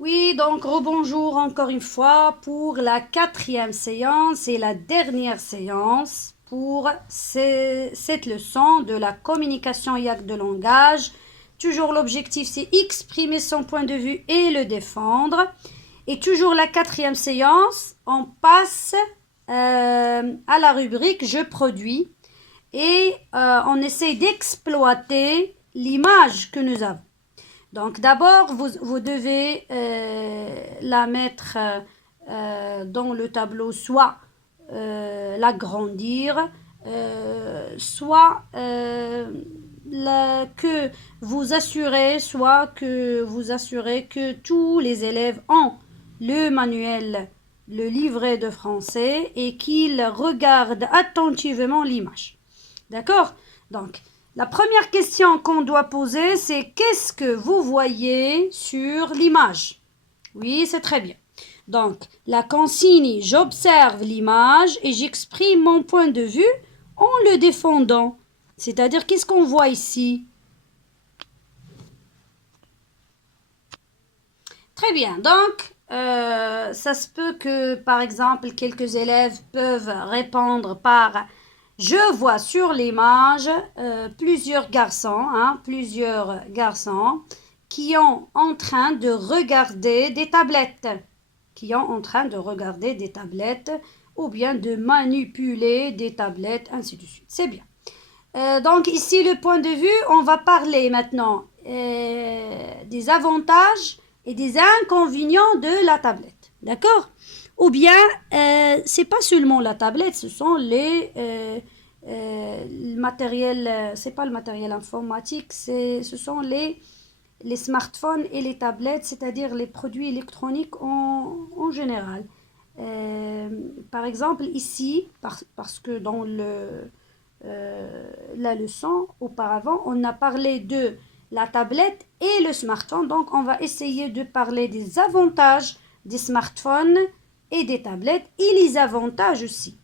Oui, donc rebonjour encore une fois pour la 4e séance et la dernière séance pour cette leçon de la communication et acte de langage. Toujours l'objectif c'est exprimer son point de vue et le défendre. Et toujours la 4e séance, on passe à la rubrique je produis et on essaye d'exploiter l'image que nous avons. Donc d'abord, vous devez la mettre dans le tableau, soit l'agrandir, soit que vous assurez, soit que vous assurez que tous les élèves ont le manuel, le livret de français et qu'ils regardent attentivement l'image. D'accord? Donc, la première question qu'on doit poser, c'est qu'est-ce que vous voyez sur l'image? Oui, c'est très bien. Donc, la consigne, j'observe l'image et j'exprime mon point de vue en le défendant. C'est-à-dire, qu'est-ce qu'on voit ici? Très bien. Donc, ça se peut que, par exemple, quelques élèves peuvent répondre par je vois sur l'image plusieurs garçons qui sont en train de regarder des tablettes, ou bien de manipuler des tablettes, ainsi de suite. C'est bien. Donc ici, le point de vue, on va parler maintenant des avantages et des inconvénients de la tablette. D'accord? Ou bien, c'est pas seulement la tablette, ce sont le matériel, c'est pas le matériel informatique, ce sont les smartphones et les tablettes, c'est-à-dire les produits électroniques en général. Par exemple, ici, parce que dans la leçon auparavant, on a parlé de la tablette et le smartphone. Donc, on va essayer de parler des avantages des smartphones et des tablettes et les avantages aussi.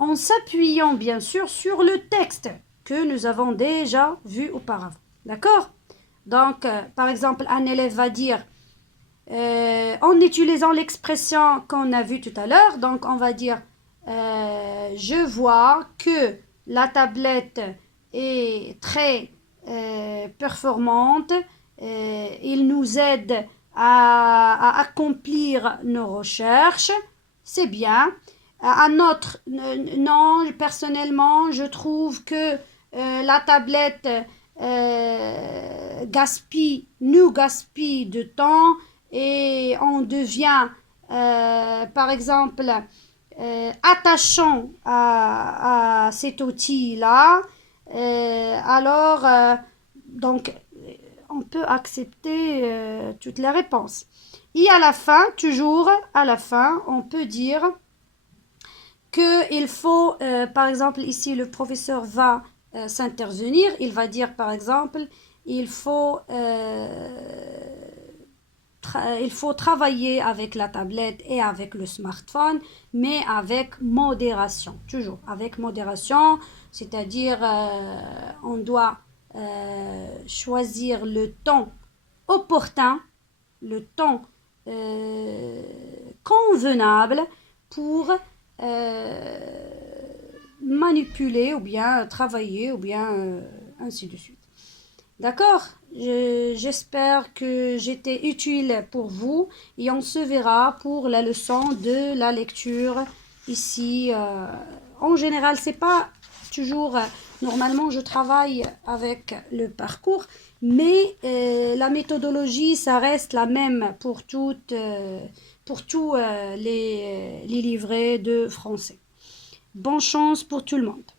En s'appuyant bien sûr sur le texte que nous avons déjà vu auparavant. D'accord? Donc, par exemple, un élève va dire en utilisant l'expression qu'on a vue tout à l'heure, donc on va dire je vois que la tablette est très performante, il nous aide à accomplir nos recherches, c'est bien. Un autre, non, personnellement, je trouve que la tablette nous gaspille de temps et on devient, par exemple, attachant à cet outil-là. Donc, on peut accepter toutes les réponses. Et à la fin, toujours à la fin, on peut dire qu'il faut, par exemple, ici le professeur va s'intervenir, il va dire par exemple, il faut travailler avec la tablette et avec le smartphone, mais avec modération, toujours avec modération, c'est-à-dire on doit choisir le temps opportun, le temps convenable pour manipuler ou bien travailler ou bien ainsi de suite. D'accord? J'espère que j'étais utile pour vous et on se verra pour la leçon de la lecture ici. En général, c'est pas toujours. Normalement, je travaille avec le parcours, mais la méthodologie, ça reste la même pour tous les livrets de français. Bonne chance pour tout le monde.